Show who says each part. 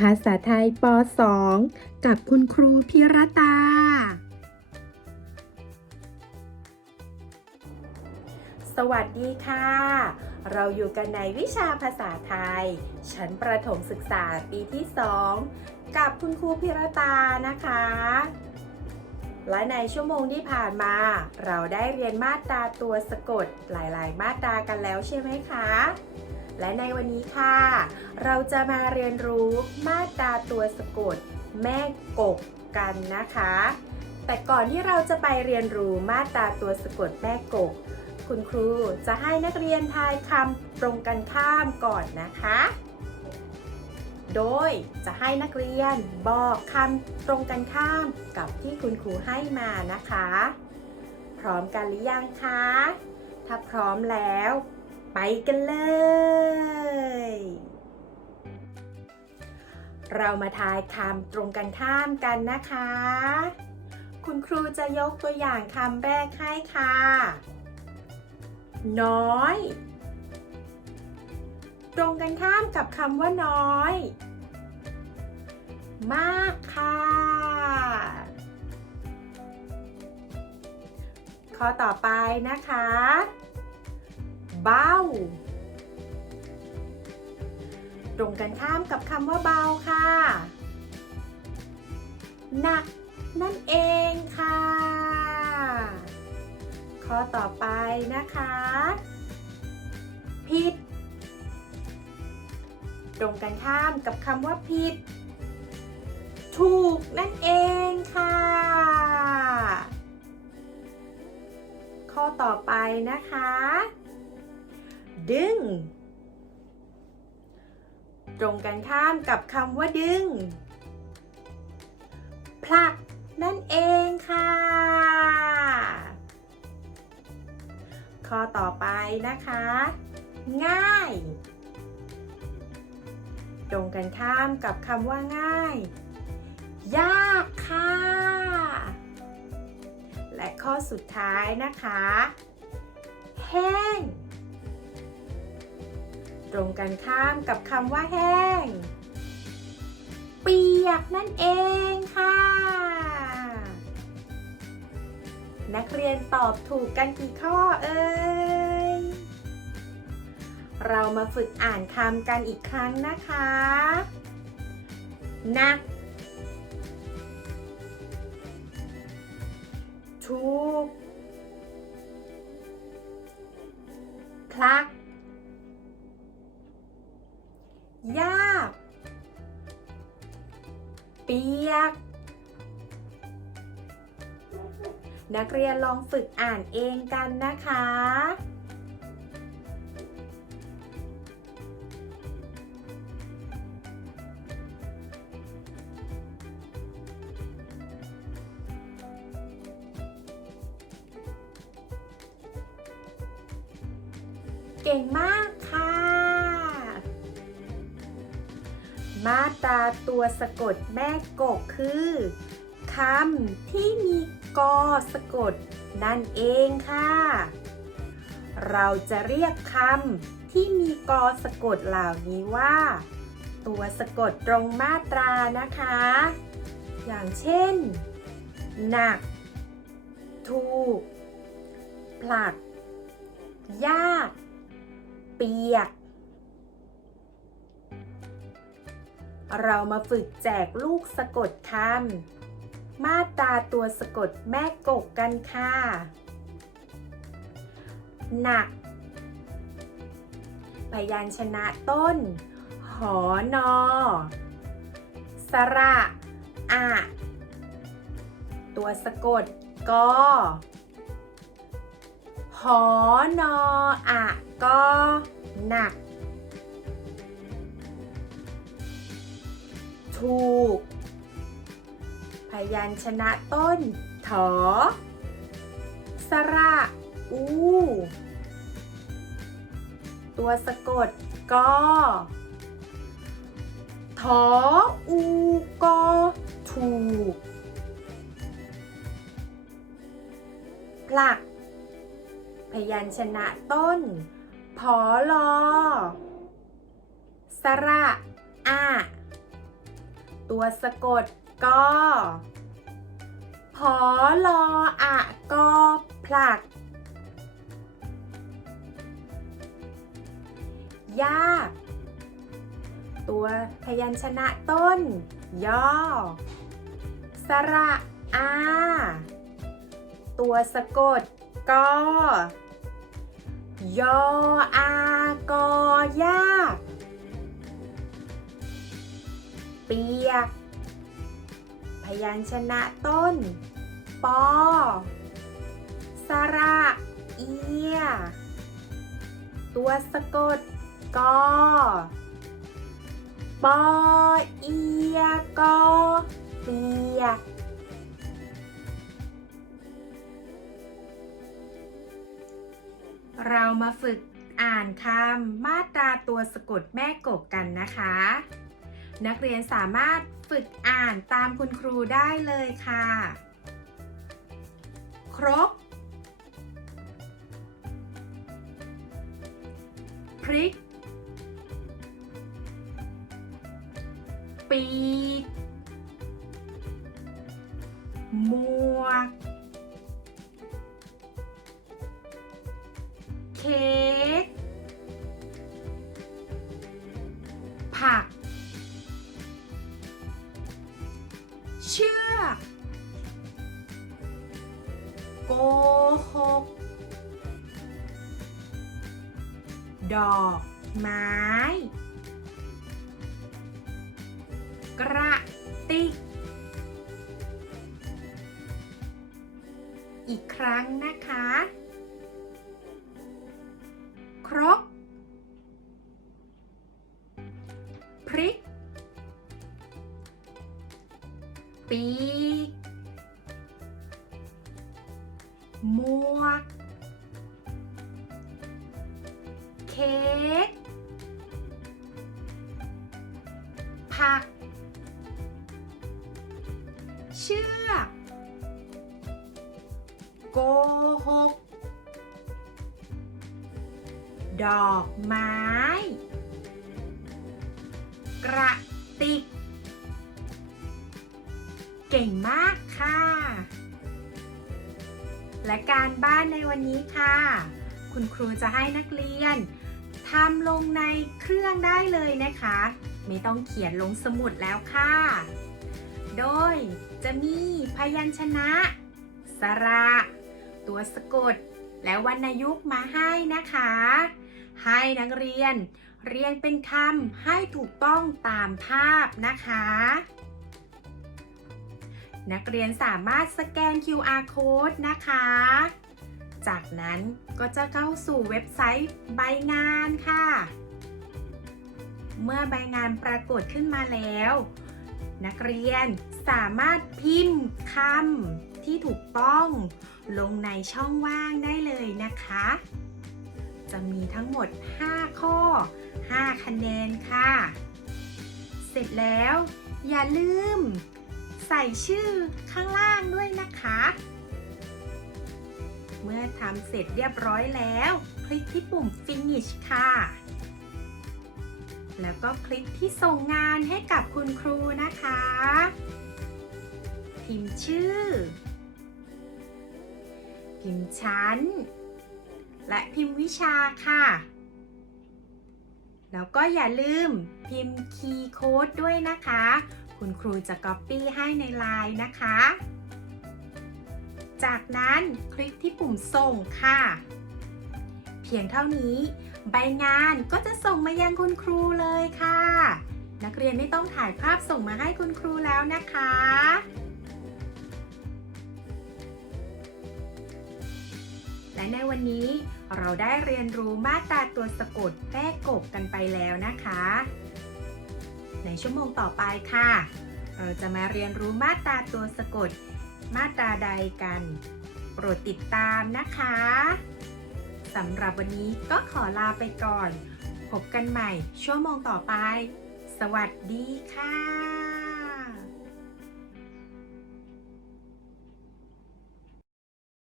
Speaker 1: ภาษาไทยป .2 กับคุณครูพิรตา สวัสดีค่ะ เราอยู่กันในวิชาภาษาไทย ชั้นประถมศึกษาปีที่ 2 กับคุณครูพิรตานะคะ และในชั่วโมงที่ผ่านมา เราได้เรียนมาตราตัวสะกดหลาย ๆ มาตรากันแล้วใช่ไหมคะ และในวันนี้ค่ะ เราจะมาเรียนรู้มาตราตัวสะกด แม่กบกันนะคะ แต่ก่อนที่เราจะไปเรียนรู้มาตราตัวสะกดแม่กบ คุณครูจะให้นักเรียนทายคำตรงกันข้ามก่อนนะคะ โดยจะให้นักเรียนบอกคำตรงกันข้ามกับที่คุณครูให้มานะคะ พร้อมกันหรือยังคะ ถ้าพร้อมแล้ว ไปกันเลย เรามาทายคำตรงกันข้ามกันนะคะ คุณครูจะยกตัวอย่างคำแรกให้ค่ะ น้อย ตรงกันข้ามกับคำว่าน้อย มากค่ะ ข้อต่อไปนะคะ เบา ตรงกันข้ามกับคำว่าเบาค่ะ หนักนั่นเองค่ะ ข้อต่อไปนะคะ ผิด ตรงกันข้ามกับคำว่าผิด ถูกนั่นเองค่ะ ข้อต่อไปนะคะ ดึง ตรงกันข้ามกับคำว่าดึง ผลักนั่นเองค่ะ ข้อต่อไปนะคะ ง่าย ตรงกันข้ามกับคำว่าง่าย ยากค่ะ และข้อสุดท้ายนะคะ แห้ง ตรงกันข้ามกับคำว่าแห้ง เปียกนั่นเองค่ะ นักเรียนตอบถูกกันกี่ข้อเอ่ย เรามาฝึกอ่านคำกันอีกครั้งนะคะ นักถูกพลัก ปียก นักเรียนลองฝึกอ่านเองกันนะคะ เก่งมากค่ะ มาตราตัวสะกดแม่กบคือคำที่มีกอสะกด นั่นเองค่ะ เราจะเรียกคำที่มีกอสะกดเหล่านี้ว่า ตัวสะกดตรงมาตรานะคะ อย่างเช่น หนัก ถูก ผลัก ยาก เปียก เรามาฝึกแจกลูกสะกดคำมาตราตัวสะกดแม่กกกันค่ะ หนัก พยัญชนะต้น หอนอ สระอะตัวสะกดกอหอนออะก็หนัก ถูก พยัญชนะต้น ถอ สระ อู ตัวสะกด กอ ถอ อู กอ ถูก ผลัก พยัญชนะต้นพอลอสระอะ ตัวสะกดกอพอลออะกอผลัก ยาก ตัวพยัญชนะต้น ย่อ สระอาตัวสะกดกอยออากอยาก เปียก พยัญชนะต้น ปอ สระเอีย ตัวสะกด กอ ปอเอียกอเปียกเรามาฝึกอ่านคำมาตราตัวสะกดแม่กบกันนะคะ นักเรียนสามารถฝึกอ่านตามคุณครูได้เลยค่ะ ครก พริก ปีก หมวก เค้ก ผัก 6 ดอกไม้ กระติก อีกครั้งนะคะ หมวก เค้ก ผัก เชือกโกหก ดอกไม้ กระติก เก่งมากค่ะ และการบ้านในวันนี้ค่ะ คุณครูจะให้นักเรียนทำลงในเครื่องได้เลยนะคะ ไม่ต้องเขียนลงสมุดแล้วค่ะ โดยจะมีพยัญชนะ สระ ตัวสะกด และวรรณยุกต์มาให้นะคะ ให้นักเรียนเรียงเป็นคำให้ถูกต้องตามภาพนะคะ นักเรียนสามารถสแกน QR code นะคะ จากนั้นก็จะเข้าสู่เว็บไซต์ใบงานค่ะ เมื่อใบงานปรากฏขึ้นมาแล้ว นักเรียนสามารถพิมพ์คำที่ถูกต้องลงในช่องว่างได้เลยนะคะ จะมีทั้งหมด 5 ข้อ 5 คะแนนค่ะ เสร็จแล้วอย่าลืม ใส่ชื่อข้างล่างด้วยนะคะ เมื่อทำเสร็จเรียบร้อยแล้ว คลิกที่ปุ่ม finish ค่ะ แล้วก็คลิกที่ส่งงานให้กับคุณครูนะคะ พิมพ์ชื่อ พิมพ์ชั้น และพิมพ์วิชาค่ะแล้วก็อย่าลืมพิมพ์คีย์โค้ดด้วยนะคะ คุณครูจะ Copy ให้ในไลน์นะคะ จากนั้นคลิกที่ปุ่มส่งค่ะ เพียงเท่านี้ ใบงานก็จะส่งมายังคุณครูเลยค่ะ นักเรียนไม่ต้องถ่ายภาพส่งมาให้คุณครูแล้วนะคะและในวันนี้เราได้เรียนรู้มาตราตัวสะกดแม่กบกันไปแล้วนะคะ ในชั่วโมงต่อไปค่ะ เราจะมาเรียนรู้มาตราตัวสะกด มาตราใดกัน โปรดติดตามนะคะสำหรับวันนี้ก็ขอลาไปก่อน พบกันใหม่ชั่วโมงต่อไป สวัสดีค่ะ